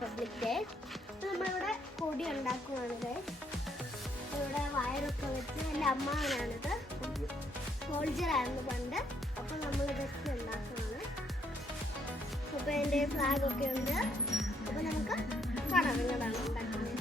Republic day. നമ്മളിവിടെ കൊടി ഉണ്ടാക്കുവാണ് guys. ഇവിടെ വയറൊക്കെ വെച്ച് എൻ്റെ അമ്മാവനാണിത്, സോൾജർ ആയിരുന്നു പണ്ട്. അപ്പം നമ്മൾ ഇതൊക്കെ ഉണ്ടാക്കുവാണ്. അപ്പോൾ എൻ്റെ ഫ്ലാഗൊക്കെ ഉണ്ട്. അപ്പോൾ നമുക്ക് കാണാം നിങ്ങളാണ് ഉണ്ടാക്കുന്നത്.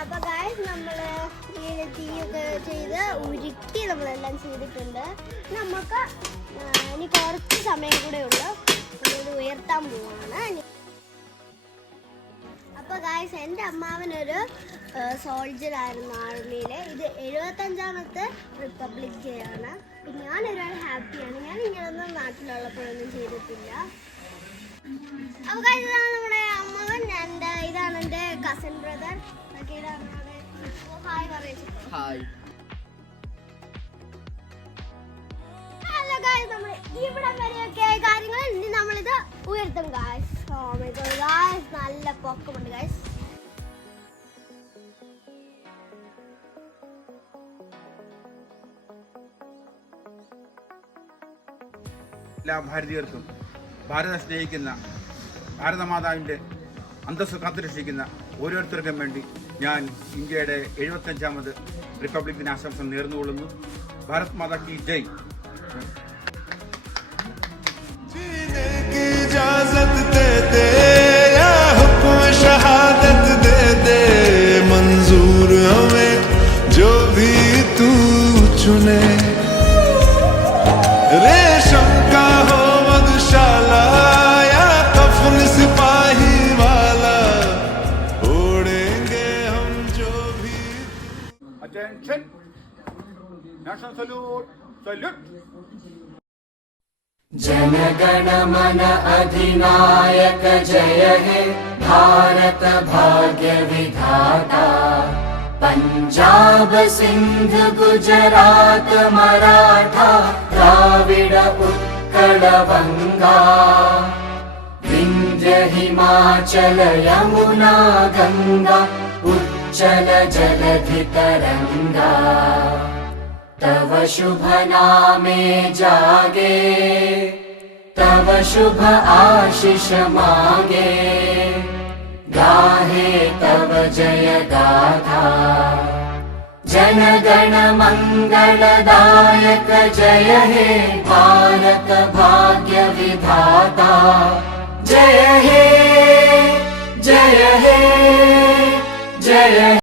അപ്പൊ ഗായ്സ് നമ്മള് ഈ തീയൊക്കെ ചെയ്ത് ഉരുക്കി നമ്മളെല്ലാം ചെയ്തിട്ടുണ്ട്. നമുക്ക് ഇനി കുറച്ച് സമയം കൂടെ ഉള്ളു, നമ്മളിത് ഉയർത്താൻ പോവാണ്. അപ്പൊ ഗായ്സ് എൻ്റെ അമ്മാവനൊരു സോൾജർ ആയിരുന്നു ആർമിയിലെ. ഇത് 75ാമത്തെ റിപ്പബ്ലിക് ഡേ ആണ്. അപ്പം ഞാനൊരാൾ ഹാപ്പിയാണ്. ഞാൻ ഇങ്ങനൊന്നും നാട്ടിലുള്ളപ്പോഴൊന്നും ചെയ്തിട്ടില്ല. അപ്പൊ ഗായ്സ് ഇതാണ് നമ്മുടെ അമ്മാവൻ, ഇതാണ് എൻ്റെ കസിൻ ബ്രദർ. ഹലോ ഗായ്സ്, നമ്മൾ ഇവിടെ വരെയൊക്കെ കാര്യങ്ങൾ ഇനി നമ്മളിത് ഉയർത്തും ഗായ്സ്. ഗായ്സ് നല്ല പൊക്കമുണ്ട് ഗായ്സ്. എല്ലാ ഭാരതീയർക്കും ഭാരതം സ്നേഹിക്കുന്ന ഭാരതമാതാവിൻ്റെ അന്തസ്സ് കാത്തുരക്ഷിക്കുന്ന ഓരോരുത്തർക്കും വേണ്ടി ഞാൻ ഇന്ത്യയുടെ 75ാമത് റിപ്പബ്ലിക് ദിനാശംസ നേർന്നുകൊള്ളുന്നു. ഭാരത് മാതാ കി ജയ്. मंजूर हमें जो भी तू चुने, रेशम का हो मधुशाला या कफन सिपाही वाला, ओढ़ेंगे हम जो भी. Attention, national salute, salute. जनगण मन अधिनायक जय हे भारत भाग्य विधाता, पंजाब सिंध गुजरात मराठा द्राविड उत्कल बंगा, विंध्य हिमाचल यमुना गंगा उच्चल जलधि तरंगा, तव शुभ नामे जागे, तव शुभ आशीष मांगे, गाहे तव जय गाथा, जनगण मंगलदायक जय हे भारत भाग्य विधाता, जय हे जय हे जय